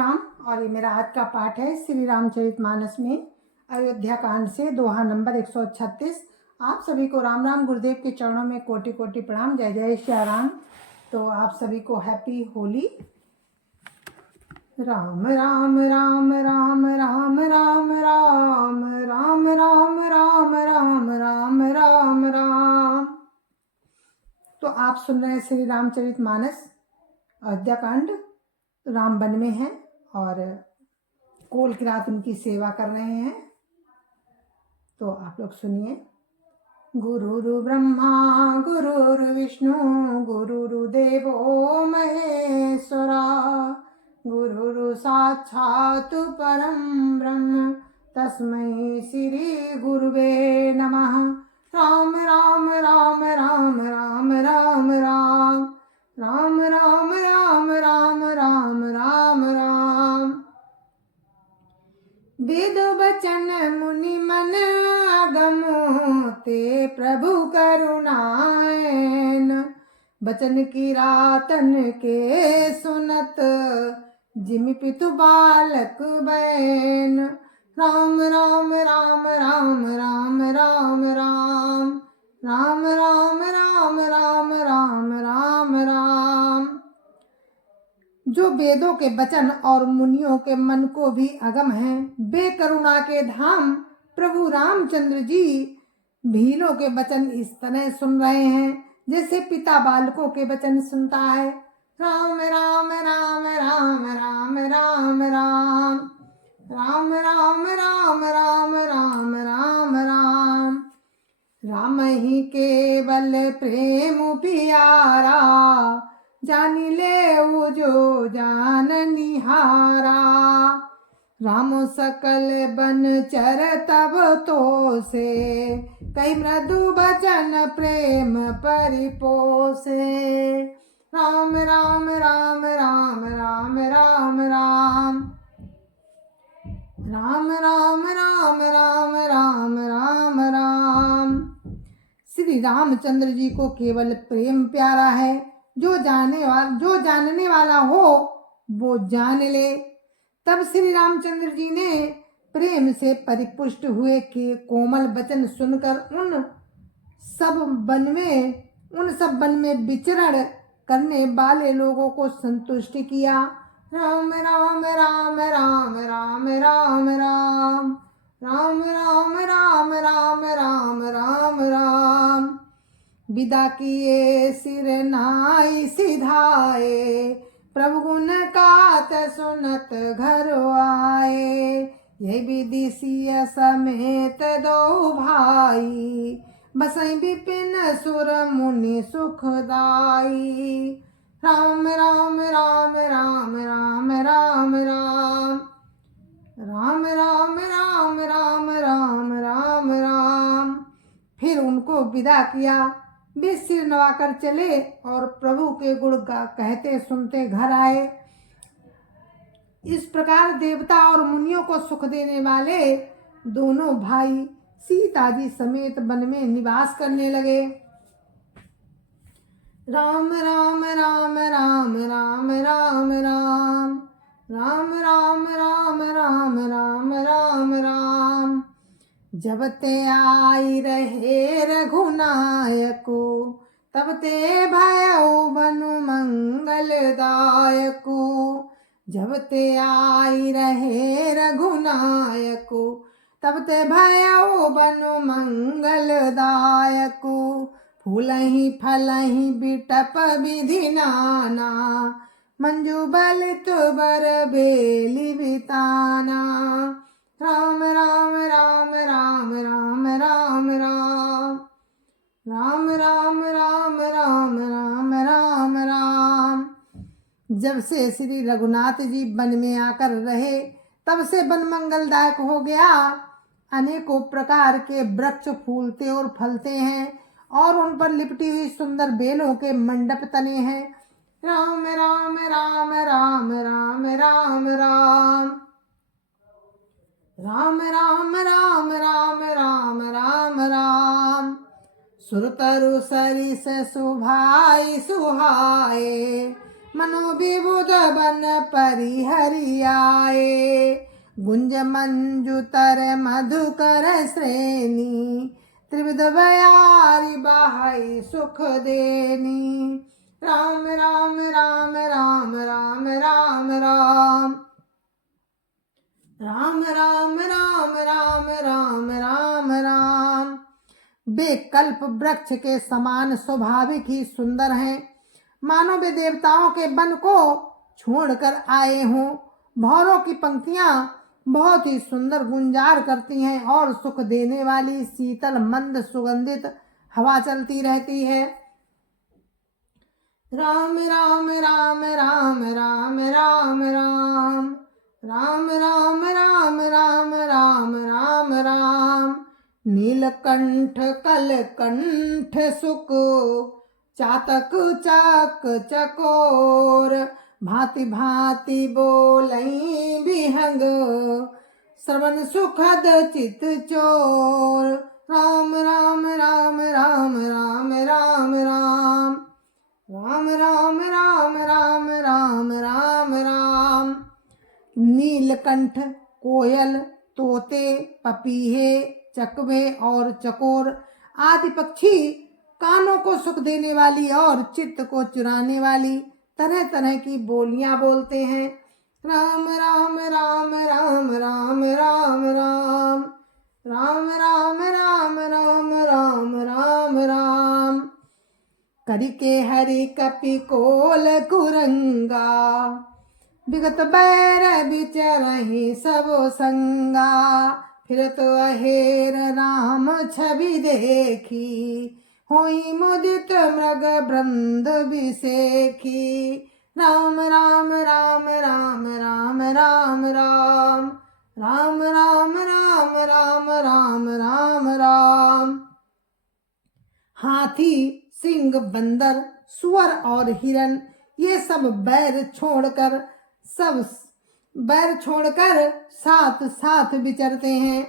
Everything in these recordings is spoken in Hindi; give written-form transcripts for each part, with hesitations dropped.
राम। और ये मेरा आज का पाठ है श्री रामचरितमानस में अयोध्या कांड से दोहा नंबर 136। आप सभी को राम राम। गुरुदेव के चरणों में कोटि कोटि प्रणाम। जय जय श्री राम। तो आप सभी को हैप्पी होली। राम राम राम राम राम राम राम राम राम राम राम राम राम राम। तो आप सुन रहे हैं श्री रामचरितमानस अयोध्या कांड। राम वन में हैं और कोल की रात उनकी सेवा कर रहे हैं। तो आप लोग सुनिए। गुरुरु ब्रह्मा गुरुरु विष्णु गुरुरु देवो महेश्वरा गुरुरु साक्षात् परम ब्रह्म तस्मै श्री गुरुवे नमः। राम राम राम राम राम राम राम राम राम राम राम राम राम राम। वेद बचन मुनि मन अगम ते प्रभु करुणायन बचन की रातन के सुनत जिमि पितु बालक बैन। राम राम राम राम राम राम राम राम राम राम राम राम राम राम। जो वेदों के वचन और मुनियों के मन को भी अगम है, वे करुणा के धाम प्रभु रामचंद्र जी भीलों के वचन इस तरह सुन रहे हैं जैसे पिता बालकों के वचन सुनता है। राम राम राम राम राम राम राम राम राम राम राम राम राम राम। राम ही केवल प्रेम प्यारा जानी ले वो जो जान निहारा। राम सकल बन चर तब तो से कई मृदु बचन प्रेम परिपोसे। राम राम राम राम राम राम राम राम राम राम राम राम राम राम। श्री रामचंद्र जी को केवल प्रेम प्यारा है। जो जानने वाला हो वो जान ले। तब श्री रामचंद्र जी ने प्रेम से परिपुष्ट हुए कि कोमल वचन सुनकर उन सब वन में विचरण करने वाले लोगों को संतुष्ट किया। राम राम राम राम राम राम राम राम राम राम राम राम राम राम। विदा किए सिर नाई सिधाए प्रभु गुण गात सुनत घर आए। यही विधि सिय समेत दो भाई बसई विपिन सुर मुनि सुखदाई। राम राम राम राम राम राम राम राम राम राम राम राम राम राम। फिर उनको विदा किया। वे सिर नवाकर चले और प्रभु के गुण कहते सुनते घर आए। इस प्रकार देवता और मुनियों को सुख देने वाले दोनों भाई सीता जी समेत वन में निवास करने लगे। राम राम राम राम राम राम राम राम राम राम राम राम राम राम। जब ते आई रहे रघुनायको तब ते भयउ बनु मंगलदायको। जब ते आई रहे रघुनायको तब ते भयउ बनु मंगलदायको। फूलहि फलहि बिटप विधि नाना मंजू बलित बर बेली बिताना। राम राम राम राम राम राम राम राम राम राम राम राम राम राम। जब से श्री रघुनाथ जी वन में आकर रहे तब से वन मंगलदायक हो गया। अनेकों प्रकार के वृक्ष फूलते और फलते हैं और उन पर लिपटी हुई सुंदर बेलों के मंडप तने हैं। राम राम राम राम राम राम राम राम राम राम राम राम राम राम। सुरतरु सरिस सुभाई सुहाए मनोविबुध बन परिहरियाए। गुंज मंजुतर मधुकर श्रेणी, त्रिविध बयारी बाहई सुख देनी। राम राम राम राम राम राम राम, राम राम राम राम राम राम राम। वे कल्प वृक्ष के समान स्वाभाविक ही सुंदर हैं, मानो वे देवताओं के वन को छोड़कर आए हों। भौरों की पंक्तियां बहुत ही सुंदर गुंजार करती हैं और सुख देने वाली शीतल मंद सुगंधित हवा चलती रहती है। राम राम राम राम राम राम राम, राम राम राम राम राम राम राम। नीलकंठ कलकंठ सुक, चातक चक चकोर, भांति भांति बोलई बिहंग, श्रवण सुखद चित चोर। राम राम राम राम राम राम राम, राम राम राम राम राम राम राम। नीलकंठ कोयल, तोते, पपीहे, चकवे और चकोर आदि पक्षी कानों को सुख देने वाली और चित्त को चुराने वाली तरह तरह की बोलियां बोलते हैं। राम राम राम राम राम राम राम, राम राम राम राम राम राम राम। करिके हरि कपि कोल कुरंगा, विगत बैर बिचरहि सबो संगा। फिर तो अहेर राम छवि देखी, होई मुदित मृग वृंद बिसेखी। राम राम राम राम राम राम राम, राम राम राम राम राम राम राम। हाथी, सिंह, बंदर, सुअर और हिरन ये सब बैर छोड़कर साथ साथ विचरते हैं।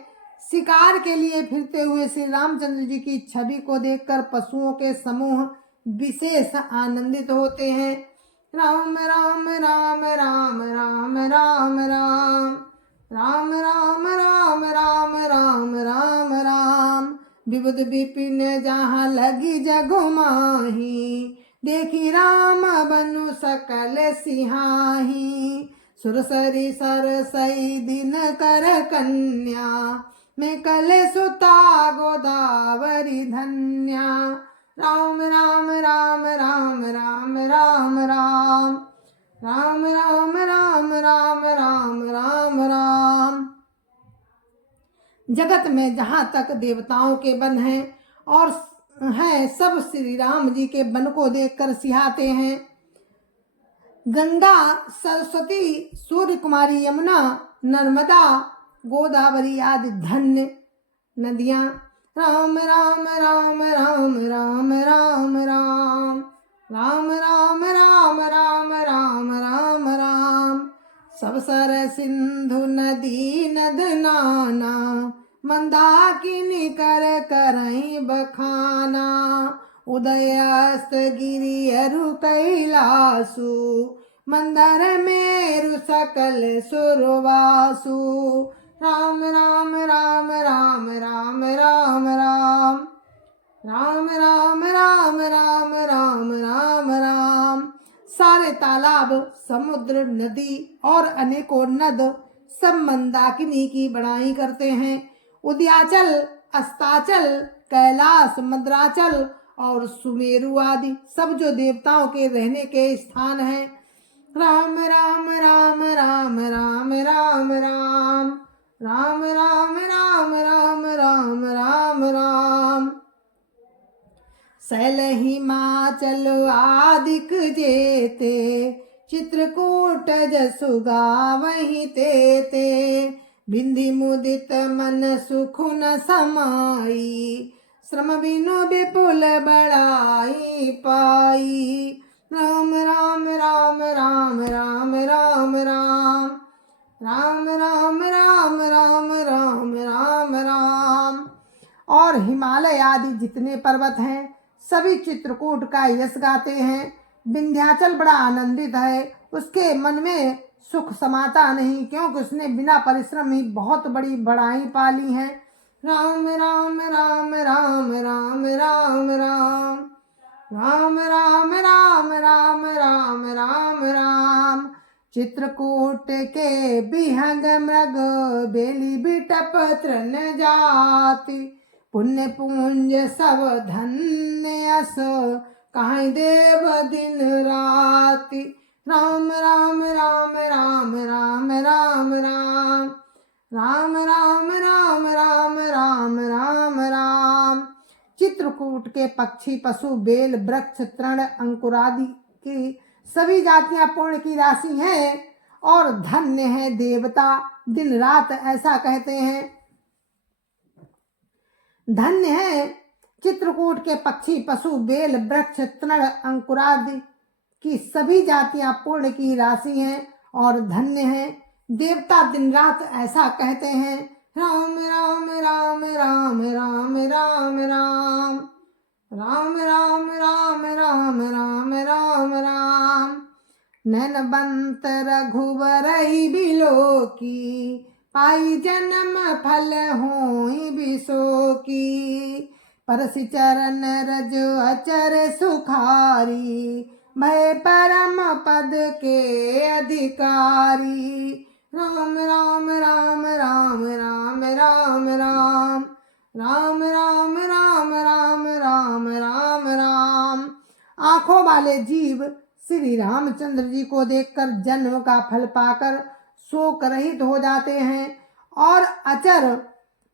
शिकार के लिए फिरते हुए श्री रामचंद्र जी की छवि को देखकर पशुओं के समूह विशेष आनंदित होते हैं। राम राम राम राम राम राम राम, राम राम राम राम राम राम राम। विबुध विपिन जहाँ लगी जगु माही, देखी राम बनु सकल सिहाही। सुरसरी सरसई दिन कर कन्या, में कल सुता गोदावरी धन्या। राम राम राम राम राम राम राम, राम राम राम राम राम राम राम। जगत में जहाँ तक देवताओं के वन हैं और हैं, सब श्री राम जी के वन को देखकर सिहाते हैं। गंगा, सरस्वती, सूर्य कुमारी, यमुना, नर्मदा, गोदावरी आदि धन्य नदियाँ। राम राम राम राम राम राम राम, राम राम राम राम राम राम राम। सब सर सिंधु नदी नद नाना, मंदाकिनी कर करई बखाना। उदय अस्त गिरि अरु कैलासु, मंदर मेरु सकल सुरवासु। राम राम राम राम राम राम राम, राम राम राम राम राम राम राम। सारे तालाब, समुद्र, नदी और अनेकों नद सब मंदाकिनी की बड़ाई करते हैं। उदयाचल, अस्ताचल, कैलाश, मद्राचल और सुमेरु आदि सब जो देवताओं के रहने के स्थान हैं। राम राम राम राम राम राम राम, राम राम राम राम राम राम राम। शैल हिमाचल आदिक जेते, चित्रकूट जसु गावहि तेते। बिंधि मुदित मन सुख न समाई, श्रम बिनु विपुल बड़ाई पाई। राम राम राम राम राम राम राम, राम राम राम राम राम राम राम। और हिमालय आदि जितने पर्वत हैं सभी चित्रकूट का यश गाते हैं। विंध्याचल बड़ा आनंदित है, उसके मन में सुख समाता नहीं, क्योंकि उसने बिना परिश्रम ही बहुत बड़ी बड़ाई पाली है। राम राम राम राम राम राम राम राम राम राम राम राम राम राम। चित्रकूट के बिहंग मृग बेली बिटप तृण जाति, पुण्य पुंज सब धन्य अस कहाँ देव दिन राति। राम राम राम राम राम राम राम राम राम राम राम राम राम राम। चित्रकूट के पक्षी पशु बेल वृक्ष तृण अंकुरादि की सभी जातियां पूर्ण की राशि हैं और धन्य है देवता दिन रात ऐसा कहते हैं। धन्य है चित्रकूट के पक्षी पशु बेल वृक्ष तृण अंकुरादि की सभी जातियां पूर्ण की राशि हैं और धन्य है देवता दिन रात ऐसा कहते हैं। राम राम राम राम राम राम राम राम राम राम राम राम राम राम। नैनबंत रघुबरहि बिलोकी, पाई जन्म फल होई बिसोकी। परसि चरण रज अचर सुखारी, भय परम पद के अधिकारी। राम राम राम राम राम राम राम राम राम राम राम राम राम राम। आंखों वाले जीव श्री रामचंद्र जी को देखकर जन्म का फल पाकर शोक रहित हो जाते हैं और अचर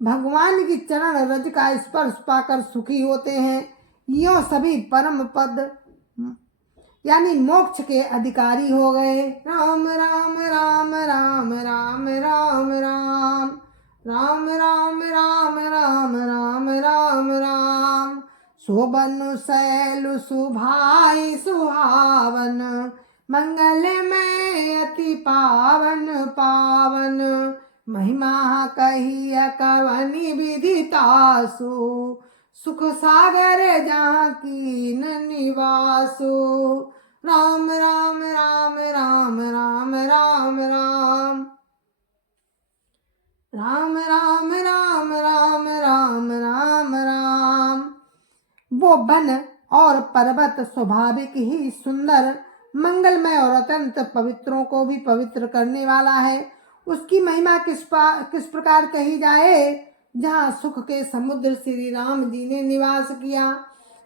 भगवान की चरण रज का स्पर्श पाकर सुखी होते हैं। यो सभी परम पद यानी मोक्ष के अधिकारी हो गए। राम राम राम राम राम राम राम राम राम राम राम राम राम राम। शोभन शैल सुभाई सुहावन, मंगल में अति पावन पावन। महिमा कहिय कवनि विदितासु, सुख सागर जहाँ कीन निवासु। राम राम राम राम राम राम राम राम राम राम राम राम राम राम। वो वन और पर्वत स्वाभाविक ही सुंदर मंगलमय और अत्यंत पवित्रों को भी पवित्र करने वाला है। उसकी महिमा किस प्रकार कही जाए। जहाँ सुख के समुद्र श्री राम जी ने निवास किया।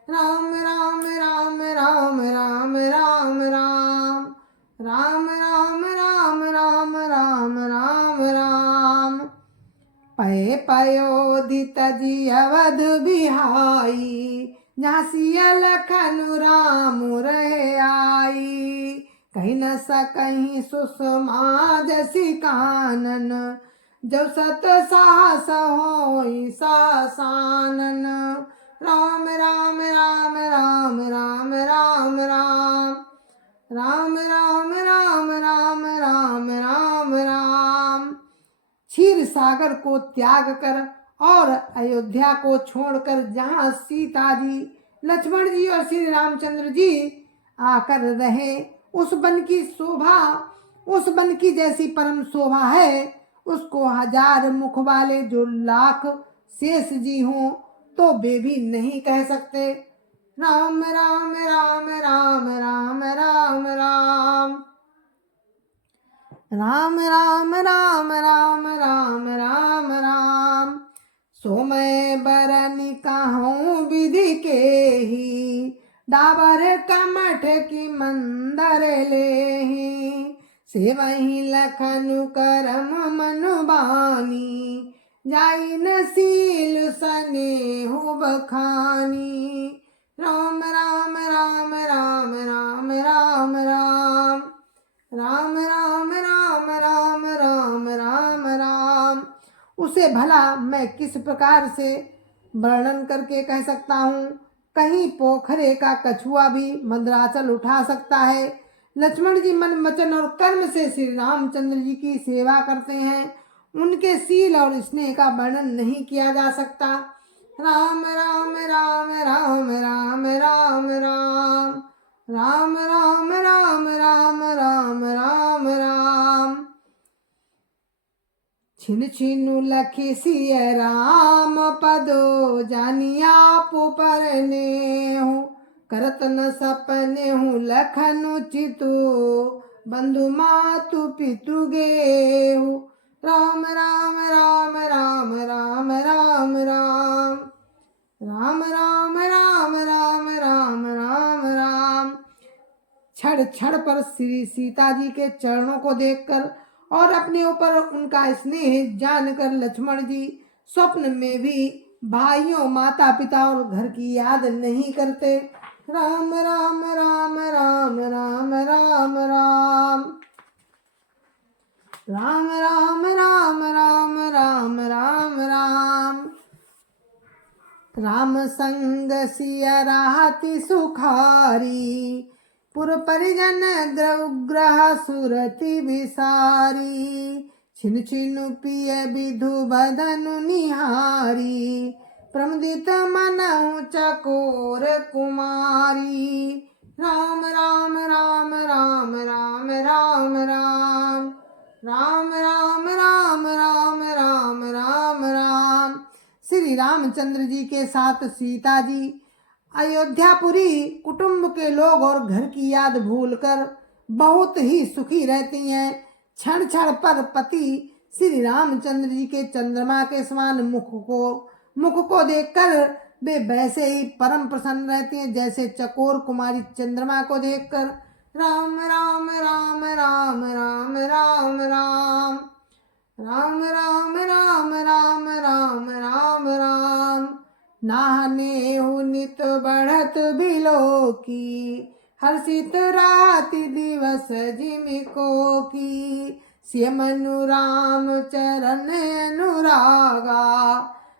राम राम राम राम राम राम राम राम राम राम राम राम राम राम। पय पयोदित जी अवध बिहाई, जहाँ सिया लखन राम रहे आई। कहीं न सकहीं सुषमा जसी कानन, जब सत साहस होई सासानन। राम राम राम राम राम राम राम राम राम राम राम राम राम राम। क्षीर सागर को त्याग कर और अयोध्या को छोड़कर जहाँ सीता जी लक्ष्मण जी और श्री रामचंद्र जी आकर रहे, उस वन की शोभा उस वन की जैसी परम शोभा है। उसको हजार मुख वाले जो लाख शेष जी हों तो वे भी नहीं कह सकते। राम राम राम राम राम राम राम राम राम राम राम राम राम राम। सो मैं बरनी कहूँ विधि के ही, डाबर कमठ की मंदर लेही। से वही लखनु करम मनु बानी, जाई नसील सनेहु बखानी। राम राम राम राम राम राम राम राम राम राम राम राम राम राम। उसे भला मैं किस प्रकार से वर्णन करके कह सकता हूँ। कहीं पोखरे का कछुआ भी मंदराचल उठा सकता है। लक्ष्मण जी मन वचन और कर्म से श्री रामचंद्र जी की सेवा करते हैं। उनके शील और स्नेह का वर्णन नहीं किया जा सकता। राम राम राम राम राम राम राम राम राम राम राम राम राम राम। छिन छिनु लखि सिय राम पदो जानिया पुपरने हूँ। करत न सपने हूँ लखनु चितु बंधु मातु पितु गेहु। राम राम राम राम राम राम राम। राम राम राम राम राम राम राम। क्षण क्षण पर श्री सीता जी के चरणों को देखकर और अपने ऊपर उनका स्नेह जानकर लक्ष्मण जी स्वप्न में भी भाइयों माता पिता और घर की याद नहीं करते। राम राम राम राम राम राम राम। राम राम राम राम राम राम राम। राम संग सिय राहति सुखारी पुर परिजन ग्रह सुरति विसारी। छिन छिनु पिय विधु बदनु निहारी प्रमुदित मनहु चकोर कुमारी। राम राम राम राम राम राम राम। राम राम राम राम राम राम राम। श्री रामचंद्र जी के साथ सीता जी अयोध्यापुरी कुटुंब के लोग और घर की याद भूलकर बहुत ही सुखी रहती हैं। क्षण क्षण पर पति श्री रामचंद्र जी के चंद्रमा के समान मुख को देखकर वे वैसे ही परम प्रसन्न रहती हैं जैसे चकोर कुमारी चंद्रमा को देखकर। राम राम राम राम राम राम राम। राम राम राम राम राम राम राम। नाहने हु नित बढ़त बिलो की हर्षित राति दिवस जिमिको की। सिय मनु राम चरण अनुरागा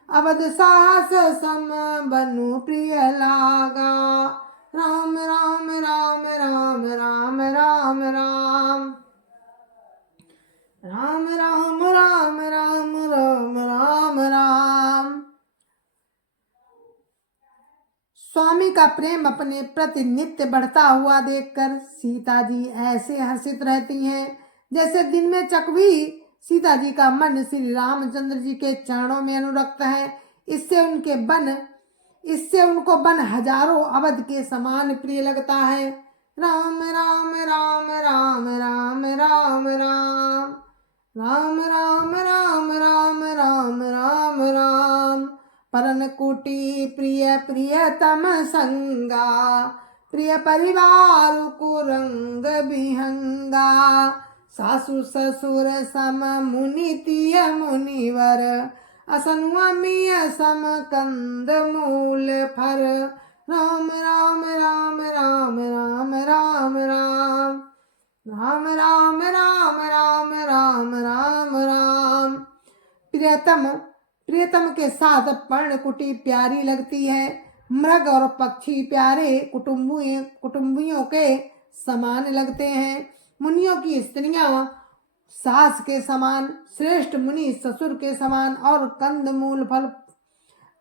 अवध साहस सम बनु प्रिय लागा। राम राम राम राम राम राम राम। राम राम राम राम राम राम राम। स्वामी का प्रेम अपने प्रति नित्य बढ़ता हुआ देखकर सीता जी ऐसे हर्षित रहती हैं जैसे दिन में चकवी। सीता जी का मन श्री रामचंद्र जी के चरणों में अनुरक्त है। इससे उनको बन हजारों अवध के समान प्रिय लगता है। राम राम राम राम राम राम राम। राम राम राम राम राम राम राम। परन कुटी प्रिय प्रियतम संगा प्रिय परिवार कुरंग विहंगा। सासु ससुर सम मुनितिय मुनिवर असनु अमिय सम कंद मूल फर। राम राम राम राम राम राम राम। राम राम राम राम राम राम राम। प्रियतम के साथ पर्णकुटी प्यारी लगती है। मृग और पक्षी प्यारे कुटुंबियों के समान लगते हैं। मुनियों की स्त्रियां सास के समान, श्रेष्ठ मुनि ससुर के समान और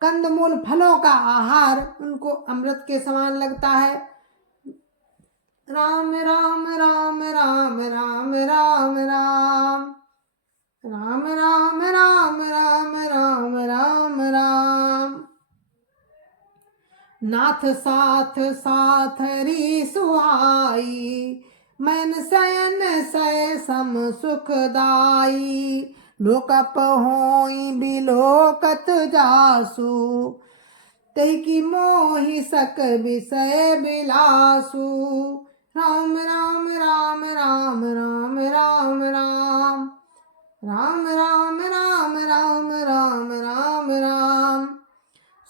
कंदमूल फलों का आहार उनको अमृत के समान लगता है। राम राम राम राम राम राम राम। राम राम राम राम राम राम राम। नाथ साथ साथ री सुहाई मन शयन सय सम सुखदाई। लोकप होई बिलोकत जासु तै की मोहि सक विषय बिलासु। राम राम राम राम राम राम राम। राम राम राम राम राम राम राम।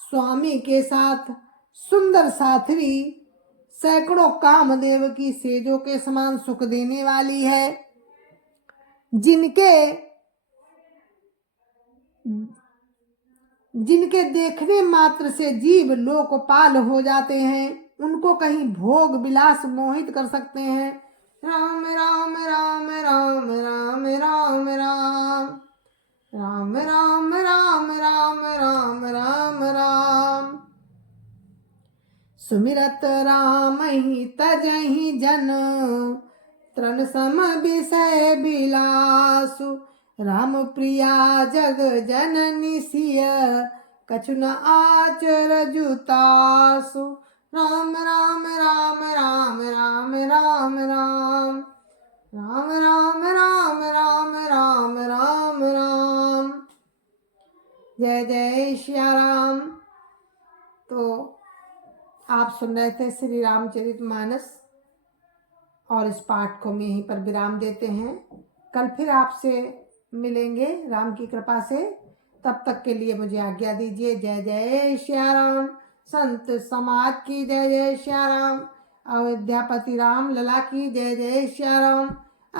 स्वामी के साथ सुंदर साथी सैकड़ों कामदेव की सेजों के समान सुख देने वाली है। जिनके देखने मात्र से जीव लोकपाल हो जाते हैं, उनको कहीं भोग विलास मोहित कर सकते हैं। राम राम राम राम राम राम राम। राम राम राम राम राम राम राम। सुमिरत राम ही तजहि जन तृण सम विषय बिलासु राम प्रिया जग जननी सिय कछु न आचर जुतासु राम राम राम राम राम राम राम राम राम राम राम राम राम राम। जय जय श्या राम। तो आप सुन रहे थे श्री रामचरितमानस और इस पाठ को हम यहीं पर विराम देते हैं। कल फिर आपसे मिलेंगे राम की कृपा से। तब तक के लिए मुझे आज्ञा दीजिए। जय जय श्या राम। संत समाज की जय जय श्या राम। अयोध्यापति राम लला की जय जय श्या राम।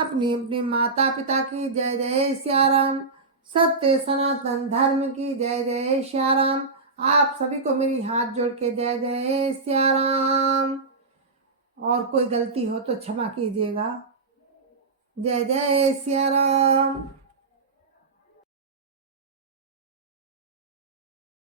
अपनी अपनी माता पिता की जय जय श्या राम। सत्य सनातन धर्म की जय जय श्या राम। आप सभी को मेरी हाथ जोड़ के जय जय श्या राम। और कोई गलती हो तो क्षमा कीजिएगा। जय जय श्या राम।